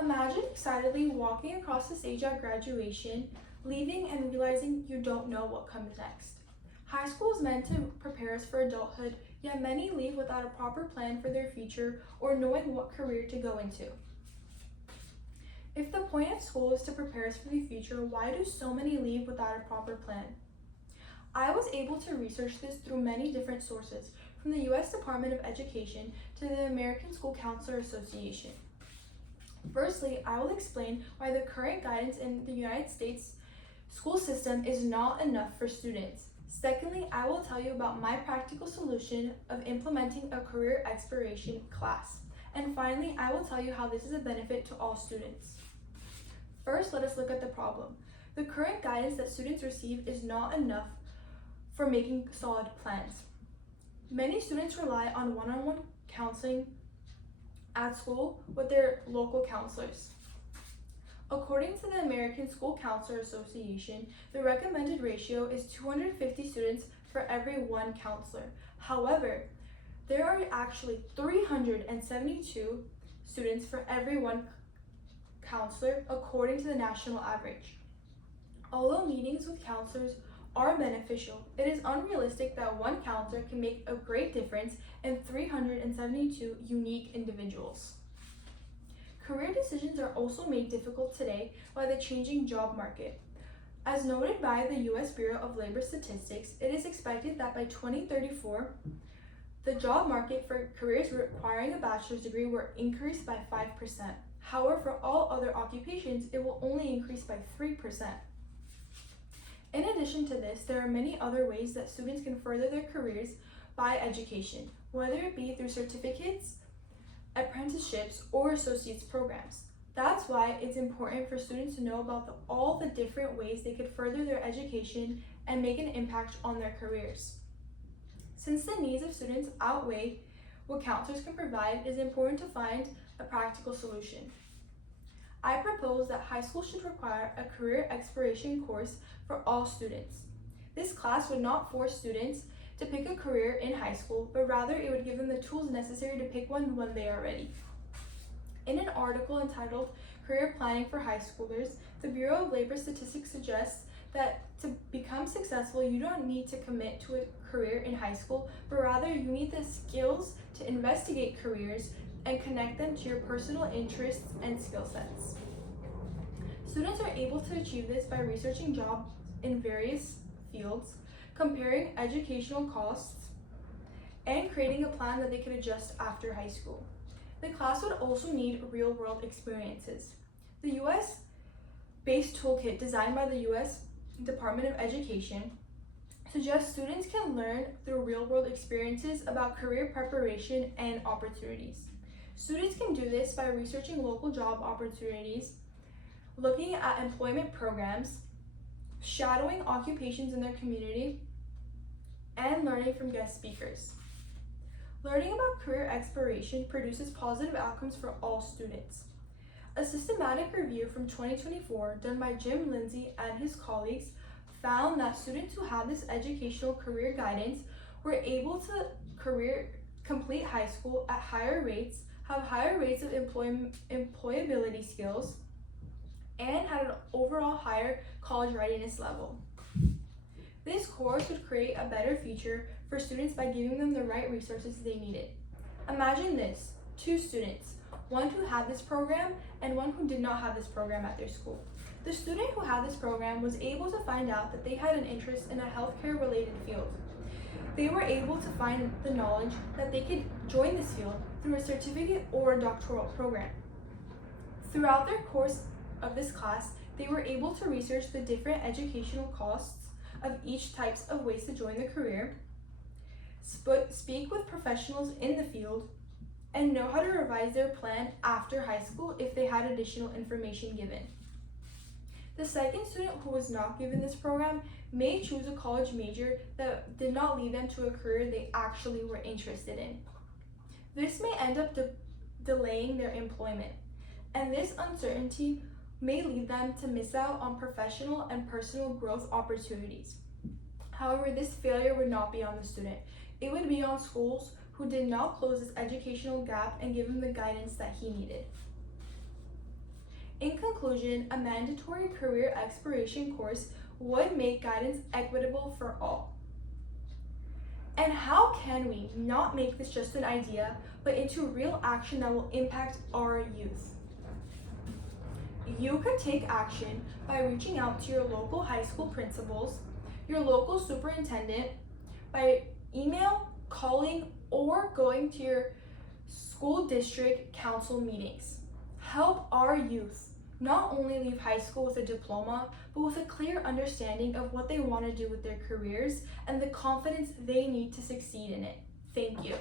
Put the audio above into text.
Imagine excitedly walking across the stage at graduation, leaving and realizing you don't know what comes next. High school is meant to prepare us for adulthood, yet many leave without a proper plan for their future or knowing what career to go into. If the point of school is to prepare us for the future, why do so many leave without a proper plan? I was able to research this through many different sources, from the U.S. Department of Education to the American School Counselor Association. Firstly, I will explain why the current guidance in the United States school system is not enough for students. Secondly, I will tell you about my practical solution of implementing a career exploration class. And finally, I will tell you how this is a benefit to all students. First, let us look at the problem. The current guidance that students receive is not enough for making solid plans. Many students rely on one-on-one counseling at school with their local counselors. According to the American School Counselor Association, the recommended ratio is 250 students for every one counselor. However, there are actually 372 students for every one counselor according to the national average. Although meetings with counselors are beneficial, it is unrealistic that one counselor can make a great difference in 372 unique individuals. Career decisions are also made difficult today by the changing job market. As noted by the U.S. Bureau of Labor Statistics, it is expected that by 2034, the job market for careers requiring a bachelor's degree will increase by 5%. However, for all other occupations, it will only increase by 3%. In addition to this, there are many other ways that students can further their careers by education, whether it be through certificates, apprenticeships, or associate's programs. That's why it's important for students to know about all the different ways they could further their education and make an impact on their careers. Since the needs of students outweigh what counselors can provide, it is important to find a practical solution. I propose that high school should require a career exploration course for all students. This class would not force students to pick a career in high school, but rather it would give them the tools necessary to pick one when they are ready. In an article entitled Career Planning for High Schoolers, the Bureau of Labor Statistics suggests that to become successful, you don't need to commit to a career in high school, but rather you need the skills to investigate careers and connect them to your personal interests and skill sets. Students are able to achieve this by researching jobs in various fields, comparing educational costs, and creating a plan that they can adjust after high school. The class would also need real-world experiences. The US-based toolkit designed by the US Department of Education suggests students can learn through real-world experiences about career preparation and opportunities. Students can do this by researching local job opportunities, looking at employment programs, shadowing occupations in their community, and learning from guest speakers. Learning about career exploration produces positive outcomes for all students. A systematic review from 2024 done by Jim Lindsay and his colleagues found that students who had this educational career guidance were able to complete high school at higher rates, have higher rates of employability skills, and had an overall higher college readiness level. This course would create a better future for students by giving them the right resources they needed. Imagine this, 2 students, one who had this program and one who did not have this program at their school. The student who had this program was able to find out that they had an interest in a healthcare related field. They were able to find the knowledge that they could join this field through a certificate or a doctoral program. Throughout their course of this class, they were able to research the different educational costs of each types of ways to join the career, speak with professionals in the field, and know how to revise their plan after high school if they had additional information given. The second student who was not given this program may choose a college major that did not lead them to a career they actually were interested in. This may end up delaying their employment, and this uncertainty may lead them to miss out on professional and personal growth opportunities. However, this failure would not be on the student. It would be on schools who did not close this educational gap and give him the guidance that he needed. conclusion, a mandatory career exploration course would make guidance equitable for all. And how can we not make this just an idea, but into real action that will impact our youth? You could take action by reaching out to your local high school principals, your local superintendent, by email, calling, or going to your school district council meetings. Help our youth not only leave high school with a diploma, but with a clear understanding of what they want to do with their careers and the confidence they need to succeed in it. Thank you.